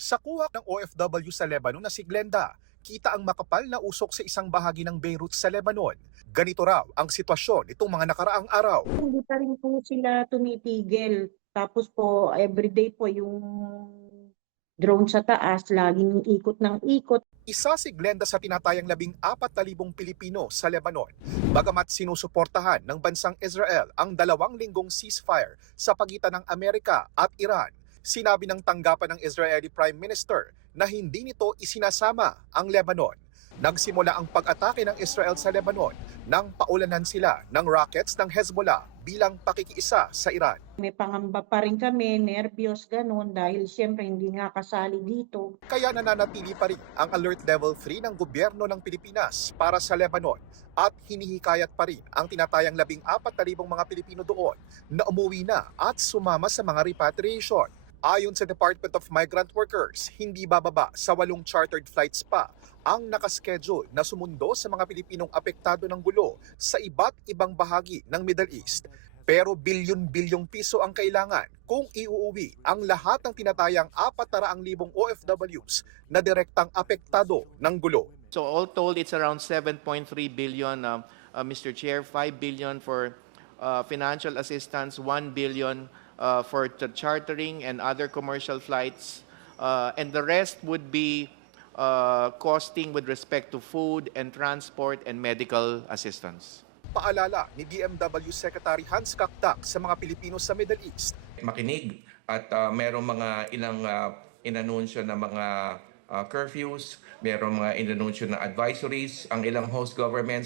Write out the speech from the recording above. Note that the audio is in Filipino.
Sa kuha ng OFW sa Lebanon na si Glenda, kita ang makapal na usok sa isang bahagi ng Beirut sa Lebanon. Ganito raw ang sitwasyon itong mga nakaraang araw. Hindi pa rin po sila tumitigil. Tapos po, everyday po yung drone sa taas, laging ikot ng ikot. Isa si Glenda sa tinatayang 14,000 Pilipino sa Lebanon. Bagamat sinusuportahan ng bansang Israel ang 2 linggong ceasefire sa pagitan ng Amerika at Iran, sinabi ng tanggapan ng Israeli Prime Minister na hindi nito isinasama ang Lebanon. Nagsimula ang pag-atake ng Israel sa Lebanon nang paulanan sila ng rockets ng Hezbollah bilang pakikiisa sa Iran. May pangamba pa rin kami, nervyos, ganun, dahil siyempre hindi nga kasali dito. Kaya nananatili pa rin ang Alert Level 3 ng gobyerno ng Pilipinas para sa Lebanon at hinihikayat pa rin ang tinatayang 14,000 mga Pilipino doon na umuwi na at sumama sa mga repatriation. Ayon sa Department of Migrant Workers, hindi bababa sa 8 chartered flights pa ang nakaschedule na sumundo sa mga Pilipinong apektado ng gulo sa iba't ibang bahagi ng Middle East. Pero bilyon-bilyong piso ang kailangan kung iuuwi ang lahat ng tinatayang 400,000 OFWs na direktang apektado ng gulo. So all told, it's around 7.3 billion, Mr. Chair, 5 billion for financial assistance, 1 billion for chartering and other commercial flights, and the rest would be costing with respect to food and transport and medical assistance. Paalala ni BMW Secretary Hans Kakdak sa mga Pilipino sa Middle East. Makinig at merong mga ilang inanunsyo na mga curfews, merong mga inanunsyo na advisories ang ilang host governments